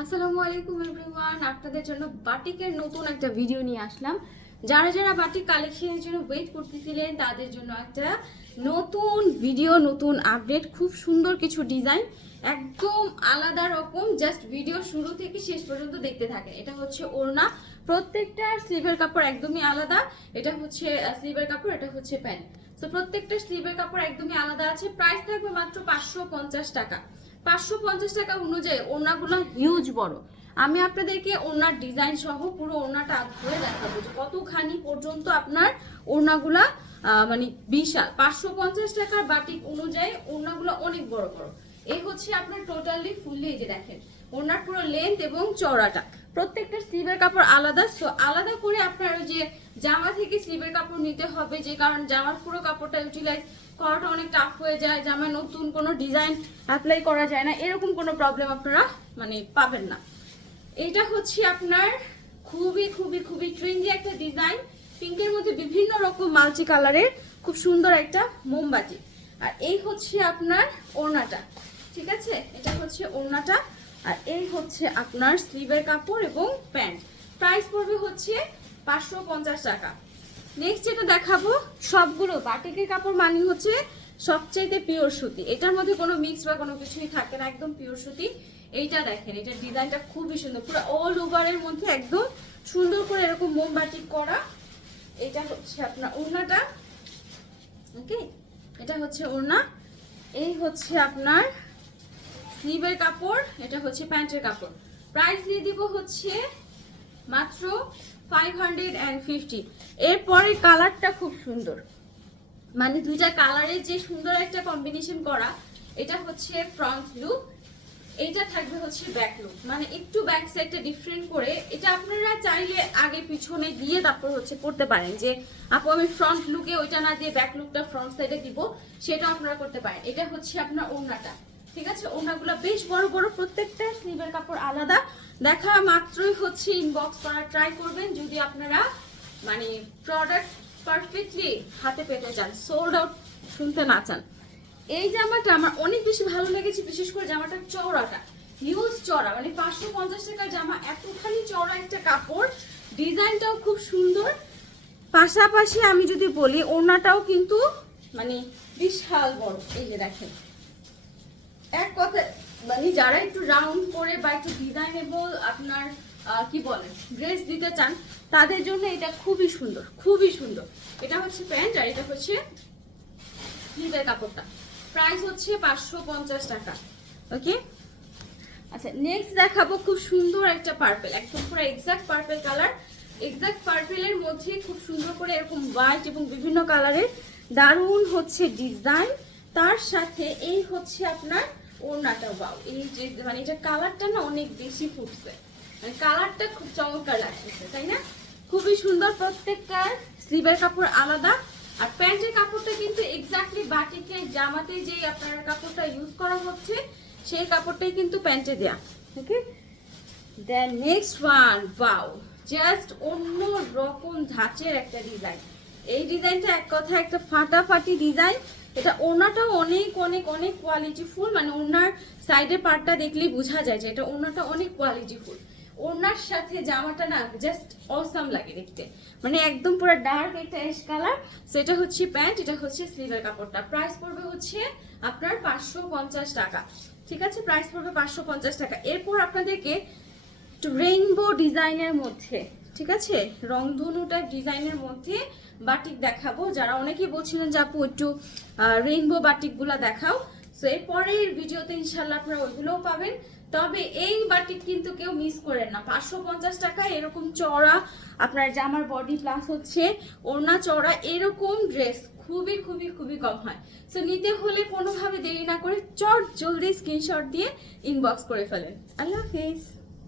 আসসালামু আলাইকুম এভরিওয়ান আপনাদের জন্য বাটিকের নতুন একটা ভিডিও নিয়ে আসলাম। যারা যারা বাটিক কালেকশনের জন্য ওয়েট করতেছিলেন, তাদের জন্য একটা নতুন ভিডিও নতুন আপডেট খুব সুন্দর কিছু ডিজাইন একদম আলাদা রকম জাস্ট ভিডিও শুরু থেকে শেষ পর্যন্ত দেখতে থাকেন। এটা হচ্ছে ওড়না। প্রত্যেকটা স্লিভের কাপড় একদমই আলাদা। এটা হচ্ছে স্লিভের কাপড়, এটা হচ্ছে প্যান্ট তো প্রত্যেকটা স্লিভের কাপড় একদমই আলাদা আছে। প্রাইস থাকবে মাত্র পাঁচশো পঞ্চাশ টাকা। পাঁচশো পঞ্চাশ টাকা অনুযায়ী ওড়নাগুলো হিউজ বড়। আমি আপনাদেরকে ওড়নার ডিজাইন সহ পুরো ওড়নাটা ধরে দেখাবো যে কতখানি পর্যন্ত আপনার ওড়নাগুলা আহ, মানে বিশাল। পাঁচশো পঞ্চাশ টাকার বাটিক অনুযায়ী ওড়নাগুলো অনেক বড় বড়। এই হচ্ছে আপনার টোটালি ফুললি যে দেখেন ওড়নার পুরো লেন্থ এবং চওড়াটা। প্রত্যেকটা স্লিভের কাপড় আলাদা সো আলাদা করে আপনার ওই যে জামা থেকে স্লিভের কাপড় নিতে হবে, যে কারণ জামার পুরো কাপড়টা ইউটিলাইজ করাটা অনেক টাফ হয়ে যায় জামায় নতুন কোনো ডিজাইন অ্যাপ্লাই করা যায় না, এরকম কোনো প্রবলেম আপনারা মানে পাবেন না। এটা হচ্ছে আপনার খুবই খুবই খুবই ট্রেন্ডি একটা ডিজাইন পিঙ্কের মধ্যে বিভিন্ন রকম মাল্টি কালারের খুব সুন্দর একটা মোমবাতি। আর এই হচ্ছে আপনার ওড়নাটা, ঠিক আছে? এটা হচ্ছে ওড়নাটা, আর এই হচ্ছে আপনার স্লিভের কাপড় এবং প্যান্ট। প্রাইস পড়বে হচ্ছে পাঁচশো পঞ্চাশ টাকা। নেক্সট যেটা দেখাবো, সবগুলো বাটিকের কাপড় মানে হচ্ছে সবচাইতে পিওর সুতি। এটার মধ্যে কোনো মিক্স বা কোনো কিছুই থাকে না, একদম পিওর সুতি। এইটা দেখেন, এটার ডিজাইনটা খুবই সুন্দর। পুরো অল ওভারের মধ্যে একদম সুন্দর করে এরকম মোমবাতি করা। এটা হচ্ছে আপনার ওড়নাটা। ওকে এটা হচ্ছে ওড়না। এই হচ্ছে আপনার স্লিভের কাপড়, এটা হচ্ছে প্যান্টের কাপড়। প্রাইস দিয়ে দিব হচ্ছে মাত্র ফাইভ হান্ড্রেড অ্যান্ড ফিফটি এরপরে কালারটা খুব সুন্দর। মানে দুইটা কালারের যে সুন্দর একটা কম্বিনেশন করা, এটা হচ্ছে ফ্রন্ট লুক এইটা থাকবে হচ্ছে ব্যাক লুক মানে একটু ব্যাক সাইডটা ডিফারেন্ট করে, এটা আপনারা চাইলে আগে পিছনে দিয়ে তারপর হচ্ছে করতে পারেন যে, আপু, আমি ফ্রন্ট লুকে ওইটা না দিয়ে ব্যাক লুকটা ফ্রন্ট সাইডে দিব, সেটা আপনারা করতে পারেন। এটা হচ্ছে আপনার ওড়নাটা। ঠিক আছে? ওড়নাগুলো বেশ বড় বড়, প্রত্যেকটা স্লিভের কাপড় আলাদা। দেখা মাত্রই হচ্ছে ইনবক্স করার ট্রাই করবেন। যদি আপনারা মানে প্রোডাক্ট পারফেক্টলি হাতে পেতে চান সোল্ড আউট শুনতে না চান, এই জামাটা আমার অনেক বেশি ভালো লেগেছে, বিশেষ করে জামাটার চওড়াটা। হিউজ চড়া মানে পাঁচশো পঞ্চাশ টাকার জামা, এতখানি চওড়া একটা কাপড়। ডিজাইনটাও খুব সুন্দর। পাশাপাশি আমি যদি বলি ওনাটাও কিন্তু মানে বিশাল বড়। এই যে দেখেন, এক কথা মানে যারা একটু রাউন্ড করে বা একটু ডিজাইনেবল আপনার কি বলে ড্রেস দিতে চান, তাদের জন্য এটা খুবই সুন্দর খুবই সুন্দর। এটা হচ্ছে প্যান্ট আর এটা হচ্ছে স্লিভের কাপড়টা। প্রাইস হচ্ছে পাঁচশো পঞ্চাশ টাকা। ওকে আচ্ছা নেক্সট দেখাবো খুব সুন্দর একটা পার্পেল একদম পুরো এক্সাক্ট পার্পেল কালার এক্সাক্ট পার্পেলের মধ্যে খুব সুন্দর করে এরকম হোয়াইট এবং বিভিন্ন কালারের দারুণ হচ্ছে ডিজাইন তার সাথে এই হচ্ছে আপনার ওড়নাটা বাউ। এই যে মানে এটা কালারটা না অনেক বেশি ফুটছে। মানে কালারটা খুব চমৎকার লাগতেছে, তাই না? খুবই সুন্দর প্রত্যেকটার স্লিভের কাপড় আলাদা। আর প্যান্টের কাপড়টা কিন্তু এক্স্যাক্টলি বাটিকে জামাতে যে আপনার কাপড়টা ইউজ করা হচ্ছে, সেই কাপড়টাই কিন্তু প্যান্টে দেয়া। ওকে দেন নেক্সট ওয়ান বাউ। জাস্ট অন্য রকম ধাঁচের একটা ডিজাইন এই ডিজাইনটা এক কথা একটা ফাটাফাটি ডিজাইন এটা ওনাটাও অনেক অনেক অনেক কোয়ালিটি ফুল। মানে ওনার সাইডের পার্টটা দেখলেই বোঝা যায় যে এটা ওনাটা অনেক কোয়ালিটি ফুল। ওনার সাথে জামাটা না জাস্ট অসাম লাগে দেখতে। মানে একদম পুরো ডার্ক একটা অ্যাশ কালার সেটা হচ্ছে প্যান্ট এটা হচ্ছে স্লিভের কাপড়টা। প্রাইস পড়বে হচ্ছে আপনার পাঁচশো পঞ্চাশ টাকা। ঠিক আছে? প্রাইস পড়বে পাঁচশো পঞ্চাশ টাকা। এরপর আপনাদেরকে রেইনবো ডিজাইনের মধ্যে ঠিক আছে? রংধনু টাইপ ডিজাইনের মধ্যে বাটিক দেখাবো। যারা অনেকেই বলছিলেন যে আপু একটু রেইনবো বাটিকগুলো দেখাও। সো এর পরের ভিডিওতে ইনশাল্লাহ আপনারা ওইগুলোও পাবেন। তবে এই বাটিক কিন্তু কেউ মিস করেন না। পাঁচশো পঞ্চাশ টাকায় এরকম চড়া, আপনার জামার বডি প্লাস হচ্ছে ওড়না চড়া, এরকম ড্রেস খুবই খুবই খুবই কম হয়। সো নিতে হলে কোনোভাবে দেরি না করে চট জলদি স্ক্রিনশট দিয়ে ইনবক্স করে ফেলেন। আল্লাহ হাফিজ।